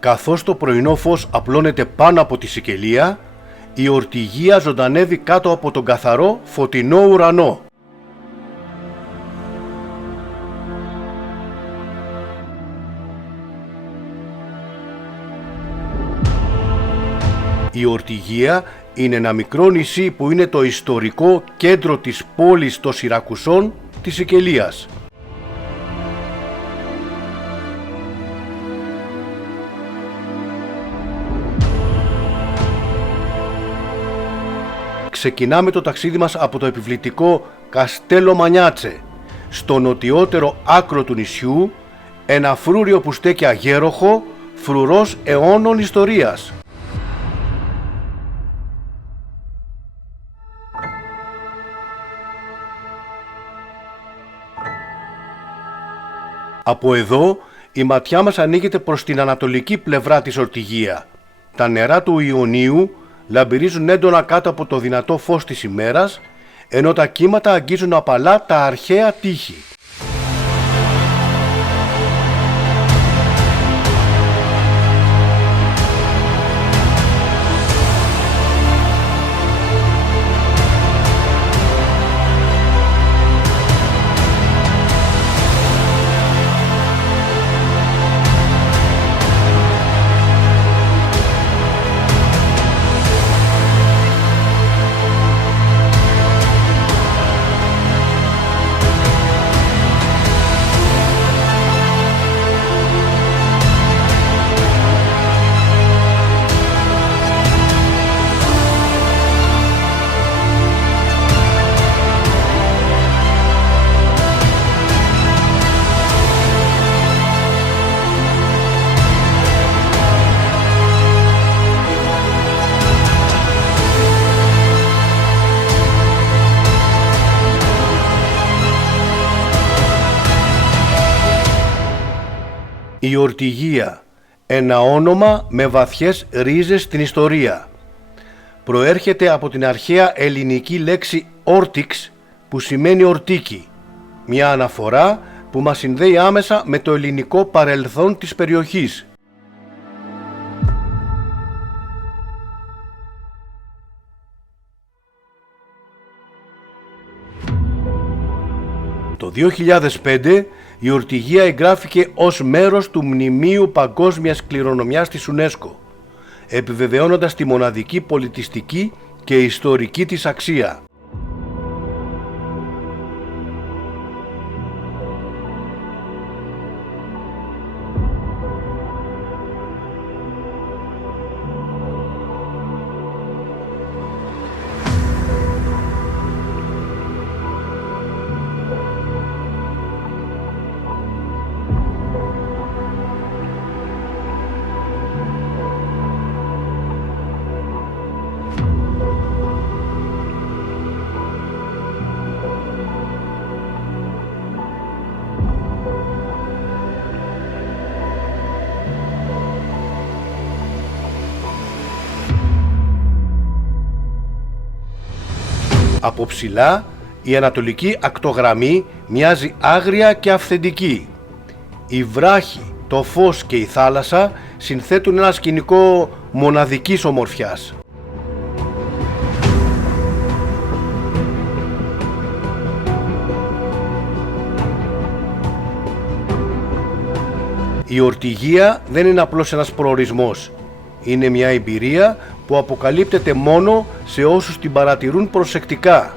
Καθώς το πρωινό φως απλώνεται πάνω από τη Σικελία, η Ortigia ζωντανεύει κάτω από τον καθαρό φωτεινό ουρανό. Η Ortigia είναι ένα μικρό νησί που είναι το ιστορικό κέντρο της πόλης των Σιρακουσών της Σικελίας. Ξεκινάμε το ταξίδι μας από το επιβλητικό Castello Maniace, στο νοτιότερο άκρο του νησιού, ένα φρούριο που στέκει αγέροχο, φρουρός αιώνων ιστορίας. Από εδώ η ματιά μας ανοίγεται προς την ανατολική πλευρά της Ortigia. Τα νερά του Ιωνίου λαμπυρίζουν έντονα κάτω από το δυνατό φως της ημέρας, ενώ τα κύματα αγγίζουν απαλά τα αρχαία τείχη. Η Ortigia, ένα όνομα με βαθιές ρίζες στην ιστορία. Προέρχεται από την αρχαία ελληνική λέξη Ortix, που σημαίνει ορτίκι, μια αναφορά που μας συνδέει άμεσα με το ελληνικό παρελθόν της περιοχής. Το 2005 η Ortigia εγγράφηκε ως μέρος του Μνημείου Παγκόσμιας Κληρονομιάς της UNESCO, επιβεβαιώνοντας τη μοναδική πολιτιστική και ιστορική της αξία. Από ψηλά, η ανατολική ακτογραμμή μοιάζει άγρια και αυθεντική. Οι βράχοι, το φως και η θάλασσα συνθέτουν ένα σκηνικό μοναδικής ομορφιάς. Η Ortigia δεν είναι απλώς ένας προορισμός. Είναι μια εμπειρία που αποκαλύπτεται μόνο σε όσους την παρατηρούν προσεκτικά.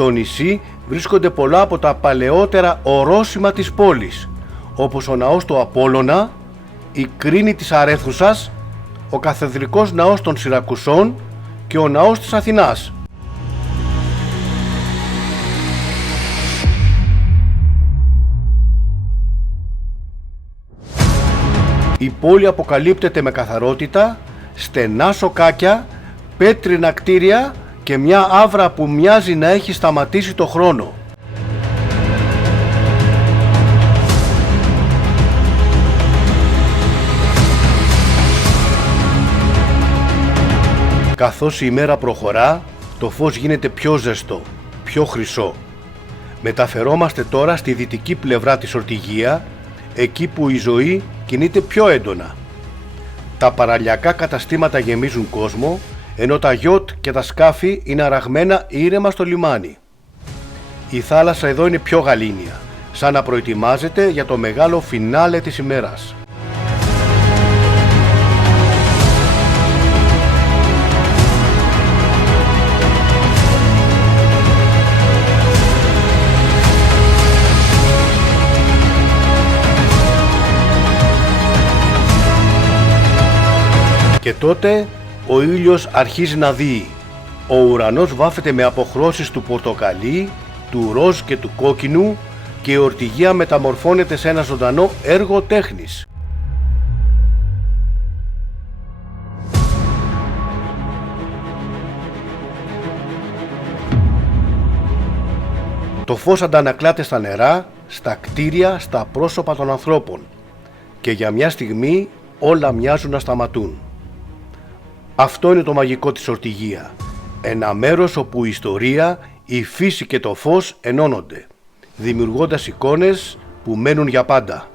Στο νησί βρίσκονται πολλά από τα παλαιότερα ορόσημα της πόλης, όπως ο ναός του Απόλλωνα, η κρίνη της Αρέθουσας, ο καθεδρικός ναός των Σιρακουσών και ο ναός της Αθηνάς. Η πόλη αποκαλύπτεται με καθαρότητα, στενά σοκάκια, πέτρινα κτίρια και μια άβρα που μοιάζει να έχει σταματήσει το χρόνο. Καθώς η ημέρα προχωρά, το φως γίνεται πιο ζεστό, πιο χρυσό. Μεταφερόμαστε τώρα στη δυτική πλευρά της Ορτιγία, εκεί που η ζωή κινείται πιο έντονα. Τα παραλιακά καταστήματα γεμίζουν κόσμο, ενώ τα γιότ και τα σκάφη είναι αραγμένα ήρεμα στο λιμάνι. Η θάλασσα εδώ είναι πιο γαλήνια, σαν να προετοιμάζεται για το μεγάλο φινάλε της ημέρας. Και τότε ο ήλιος αρχίζει να δύει. Ο ουρανός βάφεται με αποχρώσεις του πορτοκαλί, του ροζ και του κόκκινου και η Ορτιγία μεταμορφώνεται σε ένα ζωντανό έργο τέχνης. Το φως αντανακλάται στα νερά, στα κτίρια, στα πρόσωπα των ανθρώπων και για μια στιγμή όλα μοιάζουν να σταματούν. Αυτό είναι το μαγικό της Ορτιγία, ένα μέρος όπου η ιστορία, η φύση και το φως ενώνονται, δημιουργώντας εικόνες που μένουν για πάντα.